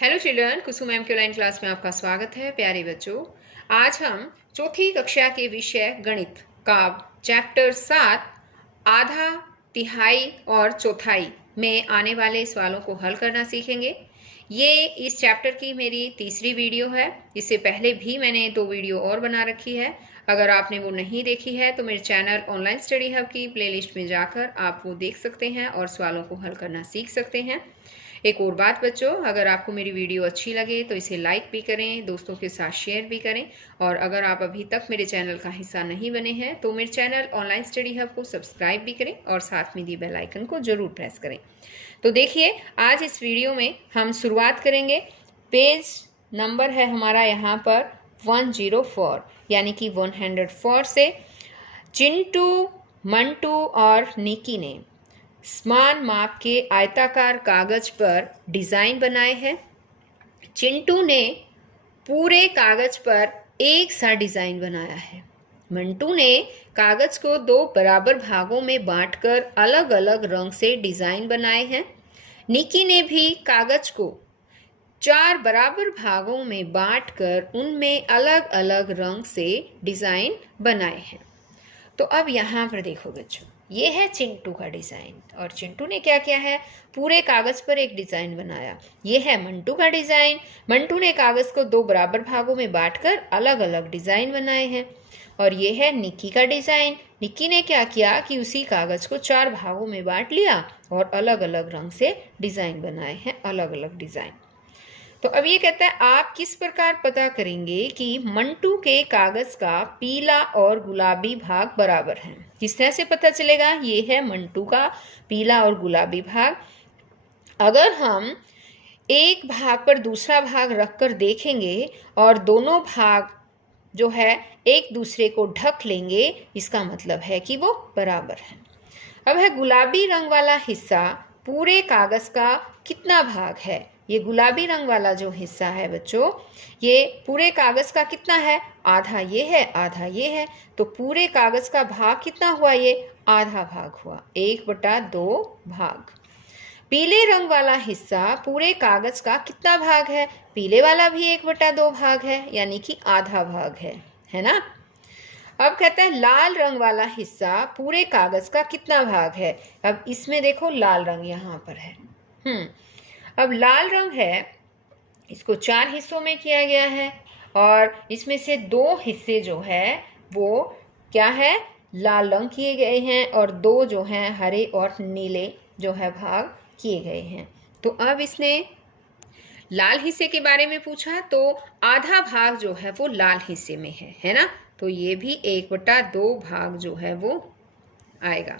Hello children, कुसुम ma'am के online class में आपका स्वागत है। प्यारे बच्चों, आज हम चौथी कक्षा के विषय गणित का चैप्टर 7 आधा, तिहाई और चौथाई में आने वाले सवालों को हल करना सीखेंगे। ये इस चैप्टर की मेरी तीसरी वीडियो है। इससे पहले भी मैंने 2 वीडियो और बना रखी है। अगर आपने वो नहीं देखी है तो मेरे चैनल ऑनलाइन स्टडी हब की प्लेलिस्ट में जाकर आप वो देख सकते हैं और सवालों को हल करना सीख सकते हैं। एक और बात बच्चों, अगर आपको मेरी वीडियो अच्छी लगे तो इसे लाइक भी करें, दोस्तों के साथ शेयर भी करें। और अगर आप अभी तक मेरे चैनल का हिस्सा नहीं बने हैं तो मेरे चैनल ऑनलाइन स्टडी हब को सब्सक्राइब भी करें और साथ में दिए बेल आइकन को जरूर प्रेस करें। तो देखिए, आज इस वीडियो में हम शुरुआत करेंगे। पेज नंबर है हमारा यहाँ पर 104 यानी कि 104 से। चिंटू, मंटू और निकी ने समान माप के आयताकार कागज पर डिजाइन बनाए हैं। चिंटू ने पूरे कागज पर एक सा डिजाइन बनाया है। मंटू ने कागज को 2 बराबर भागों में बांटकर अलग अलग रंग से डिजाइन बनाए हैं। निकी ने भी कागज को 4 बराबर भागों में बांटकर उनमें अलग अलग रंग से डिजाइन बनाए हैं। तो अब यहाँ पर देखो बच्चों, ये है चिंटू का डिजाइन और चिंटू ने क्या किया है, पूरे कागज पर एक डिजाइन बनाया। ये है मंटू का डिजाइन। मंटू ने कागज को 2 बराबर भागों में बांटकर अलग अलग डिजाइन बनाए हैं। और ये है निक्की का डिजाइन। निक्की ने क्या किया कि उसी कागज को 4 भागों में बांट लिया और अलग अलग रंग से डिजाइन बनाए हैं, अलग अलग डिजाइन। तो अब ये कहता है, आप किस प्रकार पता करेंगे कि मंटू के कागज का पीला और गुलाबी भाग बराबर हैं? किस तरह से पता चलेगा? ये है मंटू का पीला और गुलाबी भाग। अगर हम एक भाग पर दूसरा भाग रखकर देखेंगे और दोनों भाग जो है एक दूसरे को ढक लेंगे, इसका मतलब है कि वो बराबर है। अब है गुलाबी रंग वाला हिस्सा पूरे कागज का कितना भाग है? ये गुलाबी रंग वाला जो हिस्सा है बच्चों, ये पूरे कागज का कितना है? आधा ये है, आधा ये है। तो पूरे कागज का भाग कितना हुआ? ये आधा भाग हुआ, 1/2 भाग। पीले रंग वाला हिस्सा पूरे कागज का कितना भाग है? पीले वाला भी 1/2 भाग है, यानी कि आधा भाग है ना। अब कहता है लाल रंग वाला हिस्सा पूरे कागज का कितना भाग है? अब इसमें देखो, लाल रंग यहाँ पर है। अब लाल रंग है, इसको 4 हिस्सों में किया गया है और इसमें से 2 हिस्से जो है वो क्या है, लाल रंग किए गए हैं और 2 जो हैं हरे और नीले जो है भाग किए गए हैं। तो अब इसने लाल हिस्से के बारे में पूछा, तो आधा भाग जो है वो लाल हिस्से में है ना। तो ये भी 1/2 भाग जो है वो आएगा।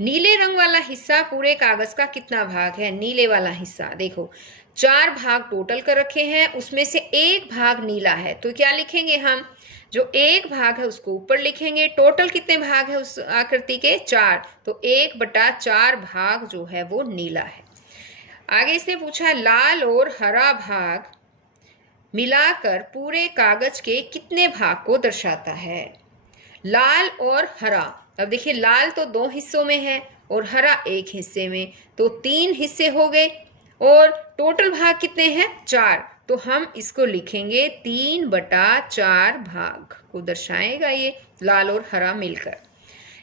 नीले रंग वाला हिस्सा पूरे कागज का कितना भाग है? नीले वाला हिस्सा देखो, 4 भाग टोटल कर रखे हैं, उसमें से 1 भाग नीला है। तो क्या लिखेंगे हम? जो 1 भाग है उसको ऊपर लिखेंगे। टोटल कितने भाग है उस आकृति के? 4। तो 1/4 भाग जो है वो नीला है। आगे इसने पूछा, लाल और हरा भाग मिलाकर पूरे कागज के कितने भाग को दर्शाता है? लाल और हरा, अब देखिए, लाल तो 2 हिस्सों में है और हरा 1 हिस्से में, तो 3 हिस्से हो गए और टोटल भाग कितने हैं? 4। तो हम इसको लिखेंगे 3/4 भाग को दर्शाएगा ये लाल और हरा मिलकर।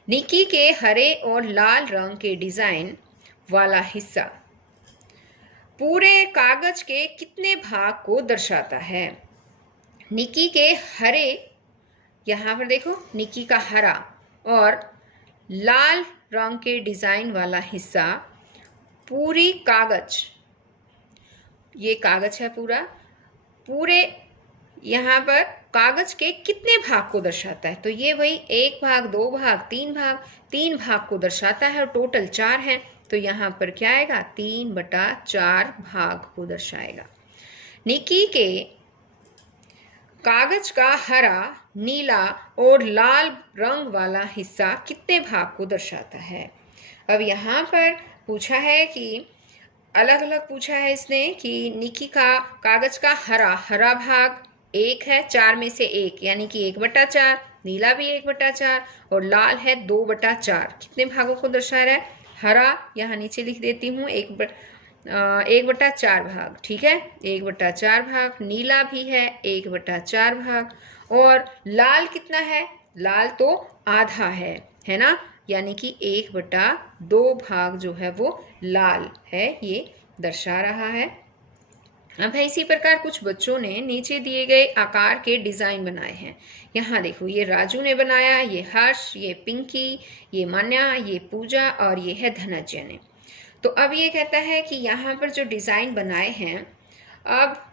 निकी के हरे और लाल रंग के डिजाइन वाला हिस्सा पूरे कागज के कितने भाग को दर्शाता है? निकी के हरे, यहाँ पर देखो, निकी का हरा और लाल रंग के डिजाइन वाला हिस्सा पूरी कागज, ये कागज है पूरा, पूरे यहाँ पर कागज के कितने भाग को दर्शाता है? तो ये वही 1 भाग, 2 भाग, 3 भाग, 3 भाग को दर्शाता है और टोटल 4 है। तो यहाँ पर क्या आएगा? 3/4 भाग को दर्शाएगा। निकी के कागज का हरा, नीला और लाल रंग वाला हिस्सा कितने भाग को दर्शाता है? अब यहाँ पर पूछा है कि अलग अलग पूछा है इसने कि निकी का कागज का हरा भाग 1 है, 4 में से 1 यानी कि 1/4, नीला भी 1/4 और लाल है 2/4। कितने भागों को दर्शा रहा है? हरा यहाँ नीचे लिख देती हूँ, 1/4 भाग, ठीक है, 1/4 भाग। नीला भी है 1/4 भाग। और लाल कितना है? लाल तो आधा है ना, यानी कि 1/2 भाग जो है वो लाल है, ये दर्शा रहा है। अब है इसी प्रकार कुछ बच्चों ने नीचे दिए गए आकार के डिजाइन बनाए हैं। यहाँ देखो, ये राजू ने बनाया, ये हर्ष, ये पिंकी, ये मान्या, ये पूजा और ये है धनंजय ने। तो अब ये कहता है कि यहाँ पर जो डिजाइन बनाए हैं, अब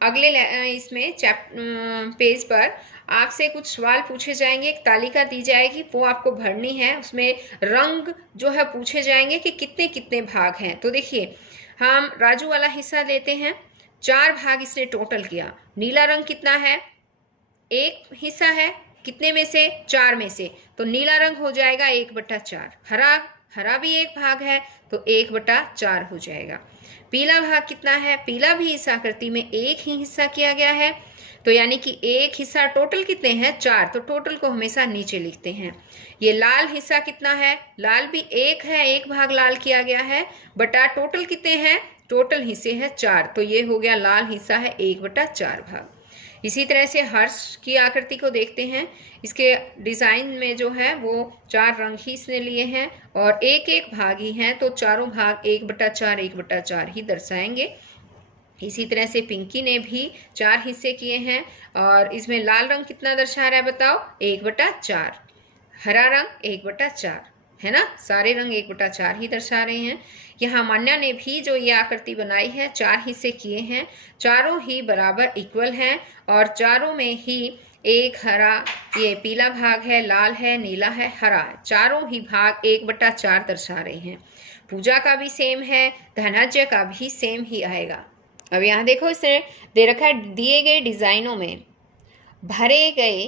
अगले इसमें पेज पर आपसे कुछ सवाल पूछे जाएंगे, एक तालिका दी जाएगी, वो आपको भरनी है। उसमें रंग जो है पूछे जाएंगे कि कितने कितने भाग हैं। तो देखिए, हम राजू वाला हिस्सा लेते हैं, 4 भाग इसने टोटल किया। नीला रंग कितना है? एक हिस्सा है, कितने में से? 4 में से, तो नीला रंग हो जाएगा 1/4। हरा भी एक भाग है, तो 1/4 हो जाएगा। पीला भाग कितना है? पीला भी इस आकृति में एक ही हिस्सा किया गया है, तो यानी कि एक हिस्सा, टोटल कितने हैं? 4, तो टोटल को हमेशा नीचे लिखते हैं। ये लाल हिस्सा कितना है? लाल भी एक है, एक भाग लाल किया गया है, बटा टोटल कितने हैं? टोटल हिस्से हैं 4, तो ये हो गया लाल हिस्सा है 1/4 भाग। इसी तरह से हर्ष की आकृति को देखते हैं। इसके डिजाइन में जो है वो 4 रंग ही इसने लिए हैं और एक एक भाग ही हैं, तो चारों भाग 1/4 ही दर्शाएंगे। इसी तरह से पिंकी ने भी 4 हिस्से किए हैं और इसमें लाल रंग कितना दर्शा रहा है बताओ? 1/4। हरा रंग 1/4 है ना, सारे रंग 1/4 ही दर्शा रहे हैं। यहाँ मान्या ने भी जो ये आकृति बनाई है 4 हिस्से किए हैं, चारों ही बराबर इक्वल हैं और चारों में ही एक हरा, ये पीला भाग है, लाल है, नीला है, हरा है, चारों ही भाग 1/4 दर्शा रहे हैं। पूजा का भी सेम है, धनंजय का भी सेम ही आएगा। अब यहाँ देखो, इसने दे रखा है दिए गए डिजाइनों में भरे गए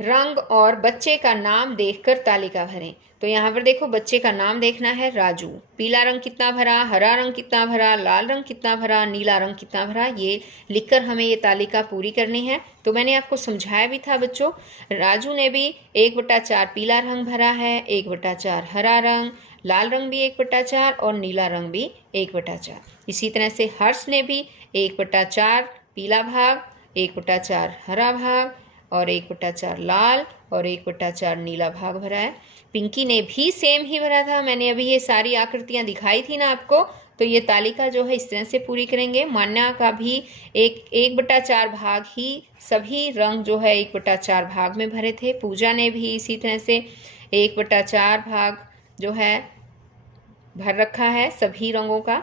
रंग और बच्चे का नाम देखकर तालिका भरें। तो यहाँ पर देखो, बच्चे का नाम देखना है राजू। पीला रंग कितना भरा, हरा रंग कितना भरा, लाल रंग कितना भरा, नीला रंग कितना भरा, ये लिखकर हमें ये तालिका पूरी करनी है। तो मैंने आपको समझाया भी था बच्चों, राजू ने भी 1/4 पीला रंग भरा है, 1/4 हरा रंग, लाल रंग भी 1/4 और नीला रंग भी 1/4। इसी तरह से हर्ष ने भी 1/4 पीला भाग, 1/4 हरा भाग और 1/4 लाल और 1/4 नीला भाग भरा है। पिंकी ने भी सेम ही भरा था, मैंने अभी ये सारी आकृतियां दिखाई थी ना आपको, तो ये तालिका जो है इस तरह से पूरी करेंगे। मान्या का भी 1/4 भाग ही, सभी रंग जो है 1/4 भाग में भरे थे। पूजा ने भी इसी तरह से 1/4 भाग जो है भर रखा है सभी रंगों का।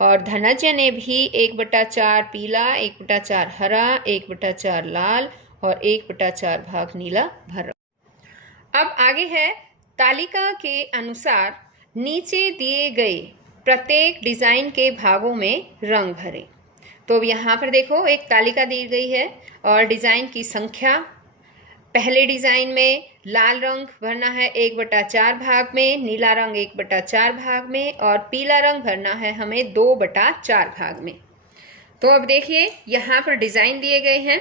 और धनंजय ने भी 1/4 पीला, 1/4 हरा, 1/4 लाल और 1/4 भाग नीला भर रखा। अब आगे है, तालिका के अनुसार नीचे दिए गए प्रत्येक डिजाइन के भागों में रंग भरें। तो यहाँ पर देखो, एक तालिका दी गई है और डिजाइन की संख्या। पहले डिजाइन में लाल रंग भरना है 1/4 भाग में, नीला रंग 1/4 भाग में और पीला रंग भरना है हमें 2/4 भाग में। तो अब देखिए, यहाँ पर डिजाइन दिए गए हैं,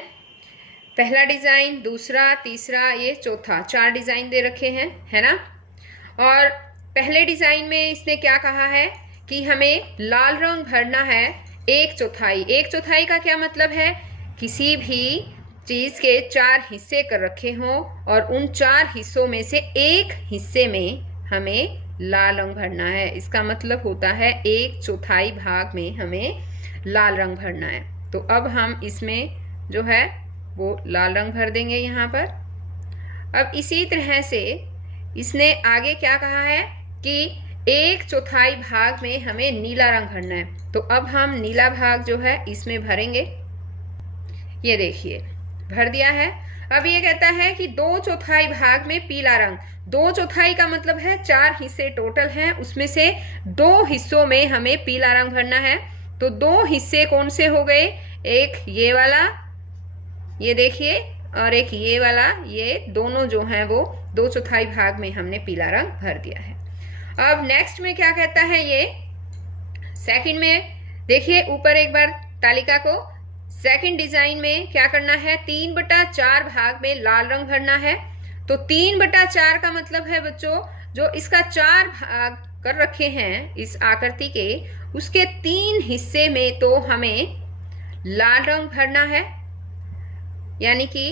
पहला डिजाइन, दूसरा, तीसरा, ये चौथा, 4 डिजाइन दे रखे हैं, है ना। और पहले डिजाइन में इसने क्या कहा है कि हमें लाल रंग भरना है 1/4। 1/4 का क्या मतलब है? किसी भी चीज के 4 हिस्से कर रखे हों और उन 4 हिस्सों में से एक हिस्से में हमें लाल रंग भरना है। इसका मतलब होता है 1/4 भाग में हमें लाल रंग भरना है। तो अब हम इसमें जो है वो लाल रंग भर देंगे यहाँ पर। अब इसी तरह से इसने आगे क्या कहा है कि 1/4 भाग में हमें नीला रंग भरना है। तो अब हम नीला भाग जो है इसमें भरेंगे। ये देखिए, भर दिया है। अब ये कहता है कि 2/4 भाग में पीला रंग। 2/4 का मतलब है 4 हिस्से टोटल हैं, उसमें से 2 हिस्सों में हमें पीला रंग भरना है। तो 2 हिस्से कौन से हो गए? एक ये वाला, ये देखिए, और एक ये वाला, ये दोनों जो हैं वो 2/4 भाग में हमने पीला रंग भर दिया है। अब नेक्स्ट में क्या कहता है, ये सेकंड में देखिए, ऊपर एक बार तालिका को, सेकंड डिजाइन में क्या करना है? 3/4 भाग में लाल रंग भरना है। तो 3/4 का मतलब है बच्चों, जो इसका 4 भाग कर रखे हैं इस आकृति के, उसके 3 हिस्से में तो हमें लाल रंग भरना है, यानी कि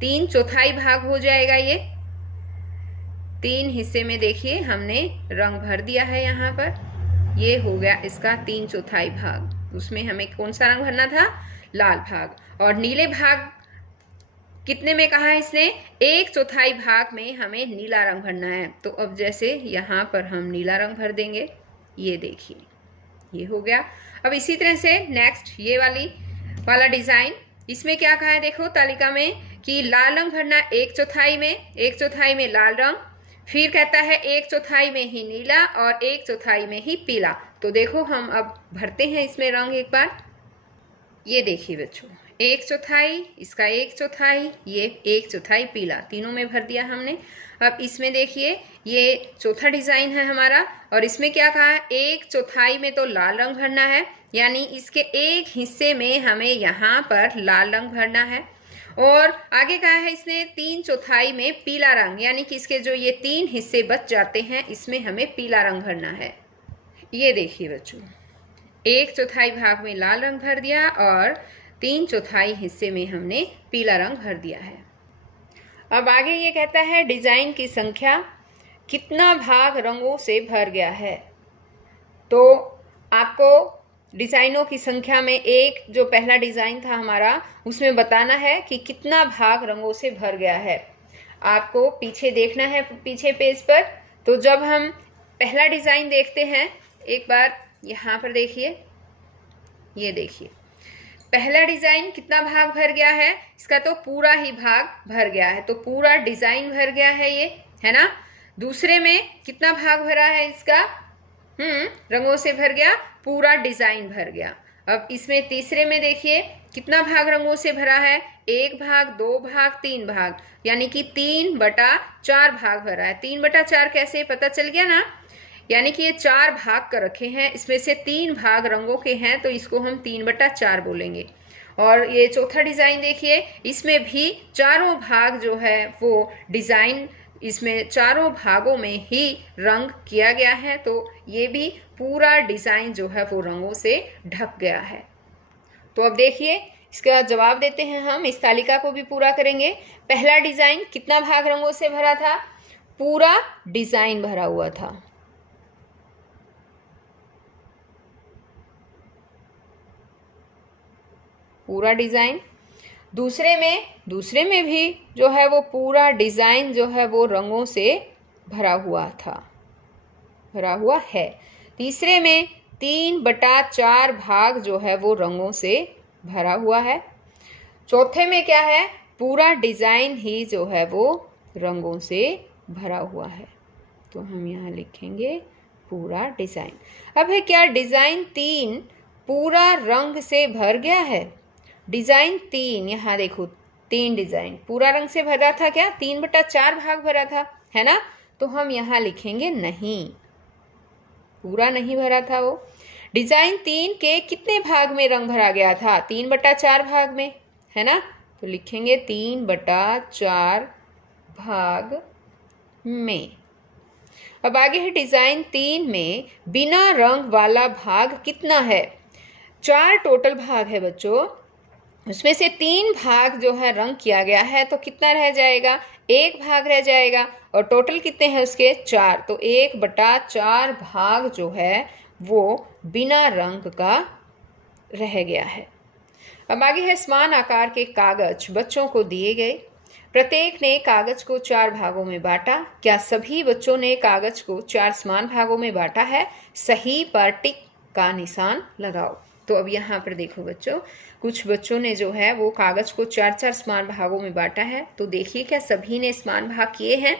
3/4 भाग हो जाएगा। ये 3 हिस्से में देखिए हमने रंग भर दिया है यहाँ पर। ये हो गया इसका 3/4 भाग। उसमें हमें कौन सा रंग भरना था? लाल भाग। और नीले भाग कितने में कहा है इसने? 1/4 भाग में हमें नीला रंग भरना है। तो अब जैसे यहाँ पर हम नीला रंग भर देंगे, ये देखिए ये हो गया। अब इसी तरह से नेक्स्ट ये वाला डिजाइन, इसमें क्या कहा है देखो तालिका में कि लाल रंग भरना 1/4 में, 1/4 में लाल रंग, फिर कहता है 1/4 में ही नीला और 1/4 में ही पीला। तो देखो हम अब भरते हैं इसमें रंग एक बार। ये देखिए बच्चों, 1/4, इसका 1/4, ये 1/4 पीला, तीनों में भर दिया हमने। अब इसमें देखिए ये चौथा डिजाइन है हमारा, और इसमें क्या कहा है? 1/4 में तो लाल रंग भरना है, यानी इसके एक हिस्से में हमें यहाँ पर लाल रंग भरना है। और आगे कहा है इसने 3/4 में पीला रंग, यानी कि इसके जो ये 3 हिस्से बच जाते हैं इसमें हमें पीला रंग भरना है। ये देखिए बच्चों, 1/4 भाग में लाल रंग भर दिया और 3/4 हिस्से में हमने पीला रंग भर दिया है। अब आगे ये कहता है डिजाइन की संख्या, कितना भाग रंगों से भर गया है। तो आपको डिजाइनों की संख्या में एक जो पहला डिजाइन था हमारा, उसमें बताना है कि कितना भाग रंगों से भर गया है। आपको पीछे देखना है, पीछे पेज पर। तो जब हम पहला डिजाइन देखते हैं, एक बार यहाँ पर देखिए, ये देखिए पहला डिजाइन कितना भाग भर गया है? इसका तो पूरा ही भाग भर गया है, तो पूरा डिजाइन भर गया है ये, है ना। दूसरे में कितना भाग भरा है इसका? रंगों से भर गया, पूरा डिजाइन भर गया। अब इसमें तीसरे में देखिए कितना भाग रंगों से भरा है? 1 भाग, 2 भाग, 3 भाग, यानी कि 3/4 भाग भरा है। 3/4 कैसे पता चल गया ना, यानी कि ये 4 भाग कर रखे हैं, इसमें से 3 भाग रंगों के हैं, तो इसको हम 3/4 बोलेंगे। और ये चौथा डिजाइन देखिए, इसमें भी चारों भाग जो है वो डिजाइन, इसमें चारों भागों में ही रंग किया गया है, तो ये भी पूरा डिजाइन जो है वो रंगों से ढक गया है। तो अब देखिए इसका जवाब देते हैं हम, इस तालिका को भी पूरा करेंगे। पहला डिजाइन कितना भाग रंगों से भरा था? पूरा डिजाइन भरा हुआ था। पूरा डिजाइन। दूसरे में भी जो है वो पूरा डिजाइन जो है वो रंगों से भरा हुआ था, भरा हुआ है। तीसरे में 3/4 भाग जो है वो रंगों से भरा हुआ है। चौथे में क्या है? पूरा डिजाइन ही जो है वो रंगों से भरा हुआ है। तो हम यहाँ लिखेंगे पूरा डिजाइन। अब है क्या डिजाइन 3 पूरा रंग से भर गया है? डिजाइन 3, यहाँ देखो 3 डिजाइन पूरा रंग से भरा था क्या? 3/4 भाग भरा था, है ना। तो हम यहाँ लिखेंगे नहीं, पूरा नहीं भरा था वो। डिजाइन 3 के कितने भाग में रंग भरा गया था? 3/4 भाग में, है ना। तो लिखेंगे 3/4 भाग में। अब आगे है डिजाइन 3 में बिना रंग वाला भाग कितना है? 4 टोटल भाग है बच्चों, उसमें से 3 भाग जो है रंग किया गया है, तो कितना रह जाएगा? 1 भाग रह जाएगा। और टोटल कितने हैं उसके? 4। तो 1/4 भाग जो है वो बिना रंग का रह गया है। अब आगे है समान आकार के कागज बच्चों को दिए गए, प्रत्येक ने कागज को 4 भागों में बांटा। क्या सभी बच्चों ने कागज को 4 समान भागों में बांटा है? सही पर टिक का निशान लगाओ। तो अब यहाँ पर देखो बच्चों, कुछ बच्चों ने जो है वो कागज को 4-4 समान भागों में बांटा है। तो देखिए क्या सभी ने समान भाग किए हैं?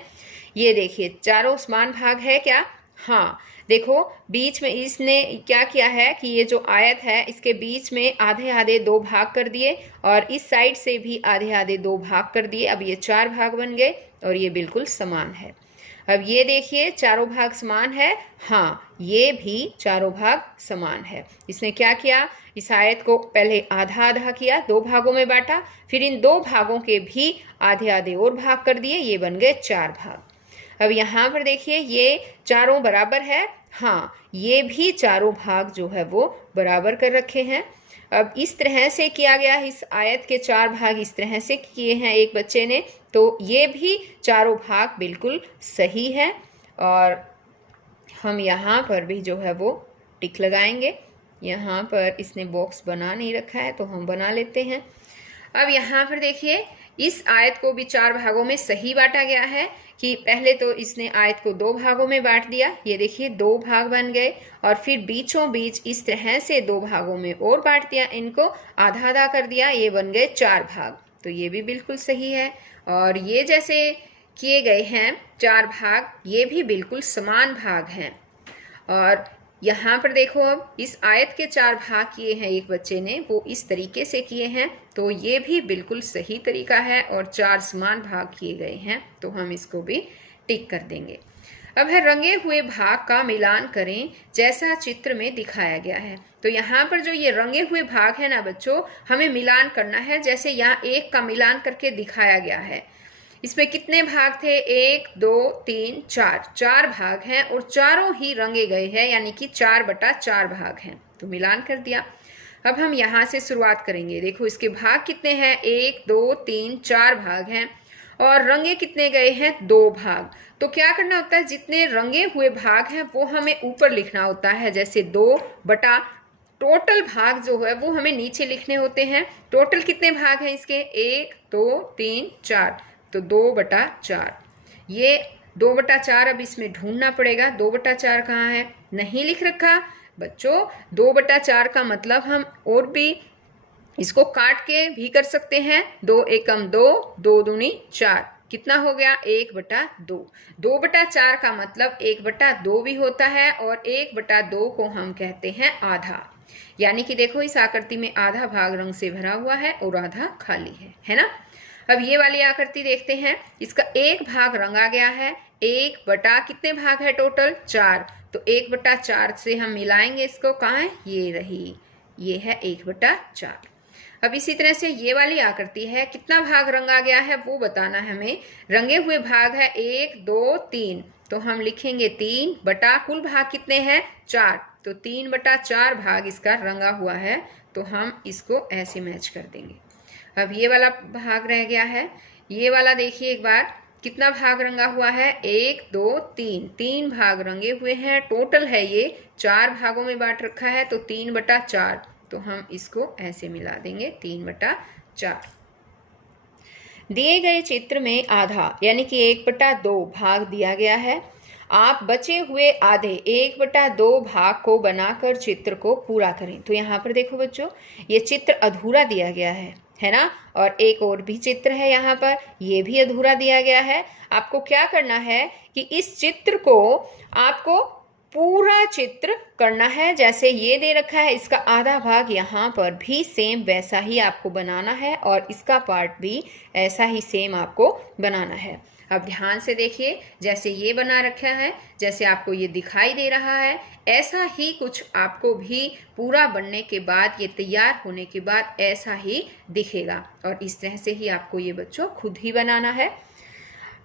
ये देखिए चारों समान भाग है क्या? हाँ, देखो बीच में इसने क्या किया है कि ये जो आयत है इसके बीच में आधे आधे 2 भाग कर दिए, और इस साइड से भी आधे आधे 2 भाग कर दिए। अब ये 4 भाग बन गए और ये बिल्कुल समान है। अब ये देखिए चारों भाग समान है, हाँ ये भी चारों भाग समान है। इसने क्या किया? इस आयत को पहले आधा आधा किया, 2 भागों में बांटा, फिर इन 2 भागों के भी आधे आधे और भाग कर दिए, ये बन गए 4 भाग। अब यहाँ पर देखिए ये चारों बराबर है, हाँ ये भी चारों भाग जो है वो बराबर कर रखे हैं। अब इस तरह से किया गया है, इस आयत के चार भाग इस तरह से किए हैं एक बच्चे ने, तो ये भी चारों भाग बिल्कुल सही है। और हम यहाँ पर भी जो है वो टिक लगाएंगे। यहाँ पर इसने बॉक्स बना नहीं रखा है तो हम बना लेते हैं। अब यहाँ पर देखिए इस आयत को भी चार भागों में सही बांटा गया है कि पहले तो इसने आयत को दो भागों में बांट दिया, ये देखिए दो भाग बन गए, और फिर बीचों बीच इस तरह से दो भागों में और बांट दिया, इनको आधा आधा कर दिया, ये बन गए चार भाग, तो ये भी बिल्कुल सही है। और ये जैसे किए गए हैं चार भाग, ये भी बिल्कुल समान भाग हैं। और यहाँ पर देखो अब इस आयत के चार भाग किए हैं एक बच्चे ने, वो इस तरीके से किए हैं, तो ये भी बिल्कुल सही तरीका है और चार समान भाग किए गए हैं, तो हम इसको भी टिक कर देंगे। अब है रंगे हुए भाग का मिलान करें जैसा चित्र में दिखाया गया है। तो यहाँ पर जो ये रंगे हुए भाग है ना बच्चों, हमें मिलान करना है जैसे यहाँ एक का मिलान करके दिखाया गया है। इसमें कितने भाग थे, 1 2 3 4, चार भाग हैं और चारों ही रंगे गए हैं, यानी कि 4/4 भाग हैं, तो मिलान कर दिया। अब हम यहाँ से शुरुआत करेंगे। देखो इसके भाग कितने हैं, 1 2 3 4 भाग हैं और रंगे कितने गए हैं, 2 भाग। तो क्या करना होता है, जितने रंगे हुए भाग हैं वो हमें ऊपर लिखना होता है, जैसे 2/, टोटल भाग जो है वो हमें नीचे लिखने होते हैं। टोटल कितने भाग हैं इसके, 1 2 3 4, तो 2/4। ये 2/4 अब इसमें ढूंढना पड़ेगा, 2/4 कहाँ है, नहीं लिख रखा बच्चों। 2/4 का मतलब हम और भी इसको काट के भी कर सकते हैं, 2 एकम 2, 2 दूनी 4, कितना हो गया, 1/2। 2/4 का मतलब 1/2 भी होता है और 1/2 को हम कहते हैं आधा। यानी कि देखो इस आकृति में आधा भाग रंग से भरा हुआ है और आधा खाली है ना। अब ये वाली आकृति देखते हैं, इसका एक भाग रंगा गया है, 1/ कितने भाग है टोटल, 4, तो 1/4 से हम मिलाएंगे इसको, कहाँ है, ये रही, ये है 1/4। अब इसी तरह से ये वाली आकृति है, कितना भाग रंगा गया है वो बताना है हमें। रंगे हुए भाग है 1 2 3, तो हम लिखेंगे 3 कुल भाग कितने हैं, 4, तो 3/4 भाग इसका रंगा हुआ है, तो हम इसको ऐसे मैच कर देंगे। अब ये वाला भाग रह गया है, ये वाला देखिए एक बार, कितना भाग रंगा हुआ है, 1 2 3, 3 भाग रंगे हुए हैं, टोटल है ये 4 भागों में बांट रखा है, तो 3/4, तो हम इसको ऐसे मिला देंगे 3/4। दिए गए चित्र में आधा यानी कि 1/2 भाग दिया गया है। आप बचे हुए आधे 1/2 भाग को बनाकर चित्र को पूरा करें। तो यहाँ पर देखो बच्चों, ये चित्र अधूरा दिया गया है ना, और एक और भी चित्र है यहाँ पर, ये भी अधूरा दिया गया है। आपको क्या करना है कि इस चित्र को आपको पूरा चित्र करना है, जैसे ये दे रखा है, इसका आधा भाग यहाँ पर भी सेम वैसा ही आपको बनाना है और इसका पार्ट भी ऐसा ही सेम आपको बनाना है। अब ध्यान से देखिए, जैसे ये बना रखा है, जैसे आपको ये दिखाई दे रहा है, ऐसा ही कुछ आपको भी पूरा बनने के बाद, ये तैयार होने के बाद ऐसा ही दिखेगा, और इस तरह से ही आपको ये बच्चों खुद ही बनाना है।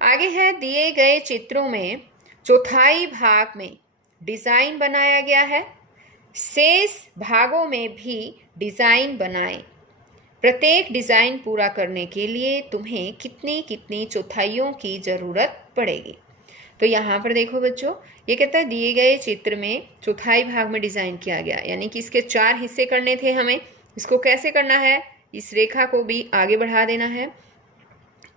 आगे है, दिए गए चित्रों में चौथाई भाग में डिज़ाइन बनाया गया है, शेष भागों में भी डिज़ाइन बनाएं। प्रत्येक डिज़ाइन पूरा करने के लिए तुम्हें कितनी कितनी चौथाइयों की ज़रूरत पड़ेगी। तो यहाँ पर देखो बच्चों, ये कहता है दिए गए चित्र में चौथाई भाग में डिज़ाइन किया गया, यानी कि इसके 4 हिस्से करने थे हमें। इसको कैसे करना है, इस रेखा को भी आगे बढ़ा देना है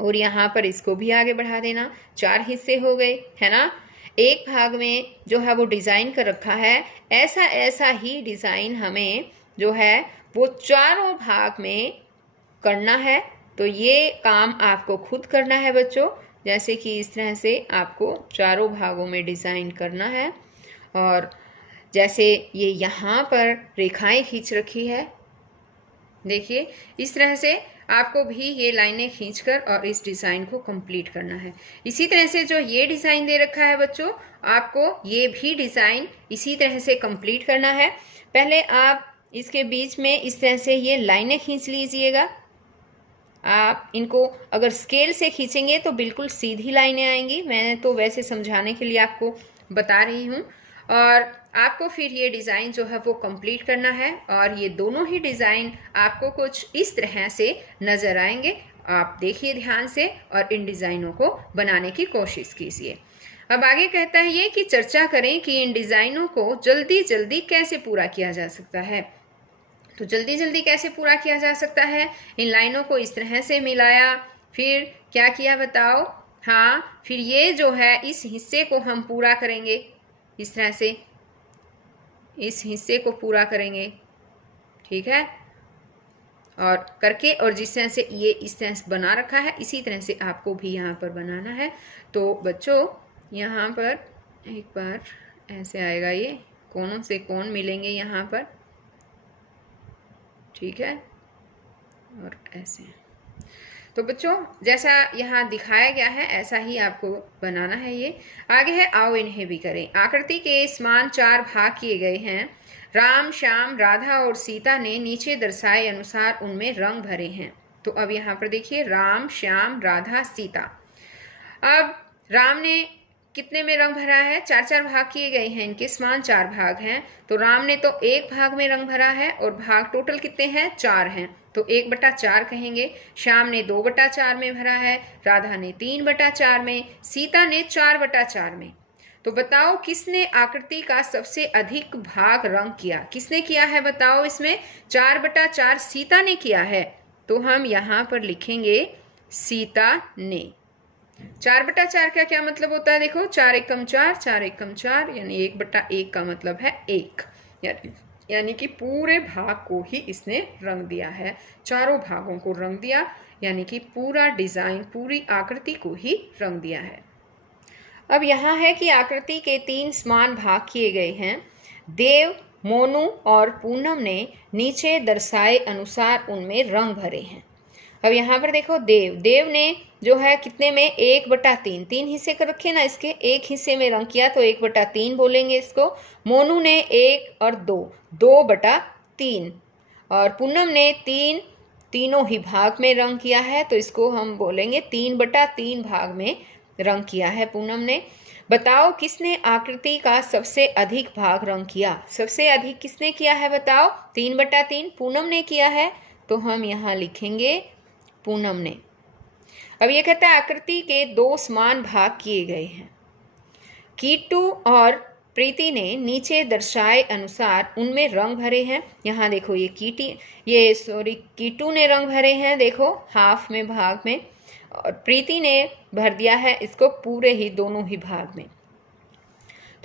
और यहाँ पर इसको भी आगे बढ़ा देना, 4 हिस्से हो गए, है ना। एक भाग में जो है वो डिज़ाइन कर रखा है, ऐसा ही डिज़ाइन हमें जो है वो चारों भाग में करना है। तो ये काम आपको खुद करना है बच्चों, जैसे कि इस तरह से आपको चारों भागों में डिज़ाइन करना है। और जैसे ये यहाँ पर रेखाएं खींच रखी है, देखिए इस तरह से आपको भी ये लाइनें खींचकर और इस डिज़ाइन को कंप्लीट करना है। इसी तरह से जो ये डिज़ाइन दे रखा है बच्चों, आपको ये भी डिज़ाइन इसी तरह से कंप्लीट करना है। पहले आप इसके बीच में इस तरह से ये लाइनें खींच लीजिएगा, आप इनको अगर स्केल से खींचेंगे तो बिल्कुल सीधी लाइनें आएंगी। मैं तो वैसे समझाने के लिए आपको बता रही हूँ। और आपको फिर ये डिज़ाइन जो है वो कंप्लीट करना है, और ये दोनों ही डिज़ाइन आपको कुछ इस तरह से नज़र आएंगे। आप देखिए ध्यान से और इन डिज़ाइनों को बनाने की कोशिश कीजिए। अब आगे कहता है ये कि चर्चा करें कि इन डिज़ाइनों को जल्दी जल्दी कैसे पूरा किया जा सकता है। तो जल्दी जल्दी कैसे पूरा किया जा सकता है? इन लाइनों को इस तरह से मिलाया, फिर क्या किया बताओ? हाँ, फिर ये जो है इस हिस्से को हम पूरा करेंगे, इस तरह से इस हिस्से को पूरा करेंगे, ठीक है, और करके, और जिस तरह से ये इस तरह से बना रखा है इसी तरह से आपको भी यहाँ पर बनाना है। तो बच्चों यहाँ पर एक बार ऐसे आएगा, ये कोनों से कोण मिलेंगे यहाँ पर, ठीक है, और ऐसे। तो बच्चों जैसा यहाँ दिखाया गया है ऐसा ही आपको बनाना है। ये आगे है, आओ इन्हें भी करें। आकृति के समान 4 भाग किए गए हैं। राम, श्याम, राधा और सीता ने नीचे दर्शाए अनुसार उनमें रंग भरे हैं। तो अब यहाँ पर देखिए, राम, श्याम, राधा, सीता। अब राम ने कितने में रंग भरा है? 4-4 भाग किए गए हैं, इनके समान 4 भाग हैं। तो राम ने तो 1 भाग में रंग भरा है, और भाग टोटल कितने हैं? 4 हैं, तो 1/4 कहेंगे। श्याम ने 2/4 में भरा है, राधा ने 3/4 में, सीता ने 4/4 में। तो बताओ किसने आकृति का सबसे अधिक भाग रंग किया? किसने किया है बताओ? इसमें 4/4 सीता ने किया है, तो हम यहाँ पर लिखेंगे सीता ने। 4/4 का क्या मतलब होता है? देखो, 4 एकम 4, 4 एकम 4, यानी 1/1 का मतलब है 1, यानी कि पूरे भाग को ही इसने रंग दिया है, चारों भागों को रंग दिया, यानी कि पूरा डिजाइन, पूरी आकृति को ही रंग दिया है। अब यहाँ है कि आकृति के 3 समान भाग किए गए हैं। देव, मोनू और पूनम ने नीचे दर्शाए अनुसार उनमें रंग भरे हैं। अब यहाँ पर देखो, देव ने जो है कितने में? 1/3, 3 हिस्से कर रखे ना इसके, एक हिस्से में रंग किया तो 1/3 बोलेंगे इसको। मोनू ने 1 और 2, 2/3, और पूनम ने 3, तीनों ही भाग में रंग किया है, तो इसको हम बोलेंगे 3/3 भाग में रंग किया है पूनम ने। बताओ किसने आकृति का सबसे अधिक भाग रंग किया? सबसे अधिक किसने किया है बताओ? 3/3 पूनम ने किया है, तो हम यहाँ लिखेंगे पूनम ने। अब ये कहता है आकृति के 2 समान भाग किए गए हैं। कीटू और प्रीति ने नीचे दर्शाए अनुसार उनमें रंग भरे हैं। यहाँ देखो, ये कीटू ने रंग भरे हैं, देखो हाफ में, भाग में, और प्रीति ने भर दिया है इसको पूरे ही, दोनों ही भाग में।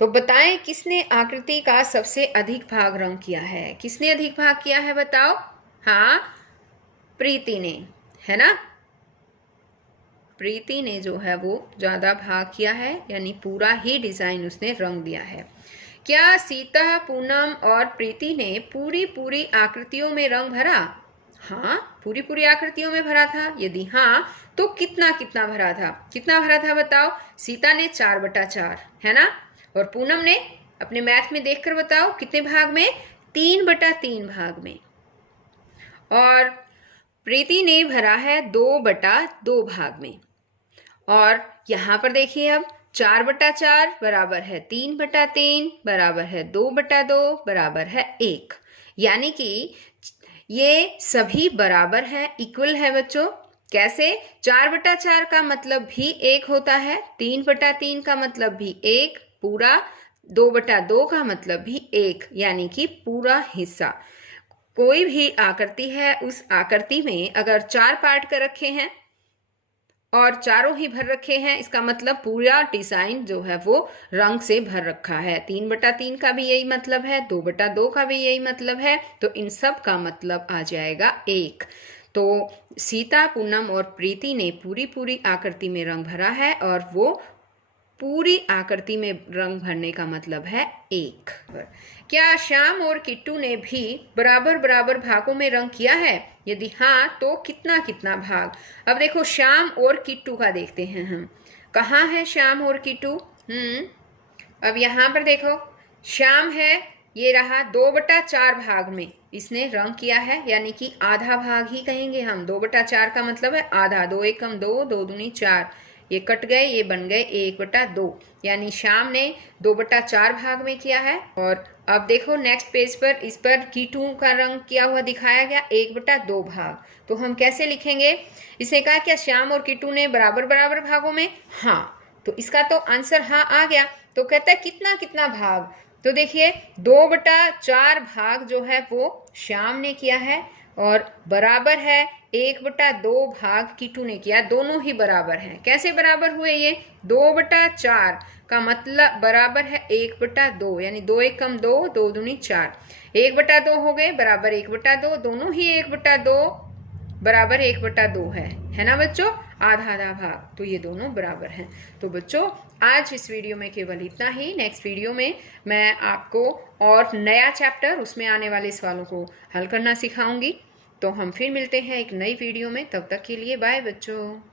तो बताएं किसने आकृति का सबसे अधिक भाग रंग किया है? किसने अधिक भाग किया है बताओ? हाँ, प्रीति ने, है ना। प्रीति ने जो है वो ज्यादा भाग किया है, यानी पूरा ही डिजाइन उसने रंग दिया है। क्या सीता, पूनम और प्रीति ने पूरी पूरी आकृतियों में रंग भरा? हाँ, पूरी पूरी आकृतियों में भरा था। यदि हाँ, तो कितना कितना भरा था? कितना भरा था बताओ? सीता ने 4/4, है ना, और पूनम ने अपने मैथ में देखकर बताओ कितने भाग में? 3/3 भाग में। और प्रीति ने भरा है 2/2 भाग में। और यहाँ पर देखिए, अब 4/4 बराबर है 3/3 बराबर है 2/2 बराबर है 1, यानी कि ये सभी बराबर है, इक्वल है बच्चों। कैसे? 4/4 का मतलब भी 1 होता है, 3/3 का मतलब भी 1 पूरा, 2/2 का मतलब भी 1, यानी कि पूरा हिस्सा। कोई भी आकृति है, उस आकृति में अगर 4 पार्ट कर रखे हैं और चारों ही भर रखे हैं, इसका मतलब पूरा डिजाइन जो है वो रंग से भर रखा है। 3/3 का भी यही मतलब है, 2/2 का भी यही मतलब है, तो इन सब का मतलब आ जाएगा 1। तो सीता, पूनम और प्रीति ने पूरी पूरी आकृति में रंग भरा है, और वो पूरी आकृति में रंग भरने का मतलब है 1। क्या श्याम और किट्टू ने भी बराबर बराबर भागों में रंग किया है? यदि हाँ, तो कितना कितना भाग? अब देखो, श्याम और किट्टू का देखते हैं हम। कहाँ है श्याम और किट्टू? अब यहाँ पर देखो, श्याम है ये रहा 2/4 भाग में इसने रंग किया है, यानी कि आधा भाग ही कहेंगे हम। 2/4 का मतलब है आधा। 2 एकम 2, 2 दूनी 4, ये कट गए, ये बन गए 1/2, यानी श्याम ने 2/4 भाग में किया है। और अब देखो नेक्स्ट पेज पर, इस पर कीटू का रंग किया हुआ दिखाया गया 1/2 भाग। तो हम कैसे लिखेंगे? इसे कहा क्या श्याम और कीटू ने बराबर बराबर भागों में? हाँ, तो इसका तो आंसर हाँ आ गया। तो कहता है कितना कितना भाग? तो देखिए 2/4 भाग जो है वो श्याम ने किया है और बराबर है 1/2 भाग कीटू ने किया। दोनों ही बराबर हैं। कैसे बराबर हुए ये? 2/4 का मतलब बराबर है 1/2, यानी 2 एकम 2, 2 दूनी 4, 1/2 हो गए बराबर 1/2। दोनों ही 1/2 बराबर 1/2 है ना बच्चों? आधा आधा भाग, तो ये दोनों बराबर हैं। तो बच्चों आज इस वीडियो में केवल इतना ही। नेक्स्ट वीडियो में मैं आपको और नया चैप्टर, उसमें आने वाले सवालों को हल करना सिखाऊंगी। तो हम फिर मिलते हैं एक नई वीडियो में। तब तक के लिए बाय बच्चों।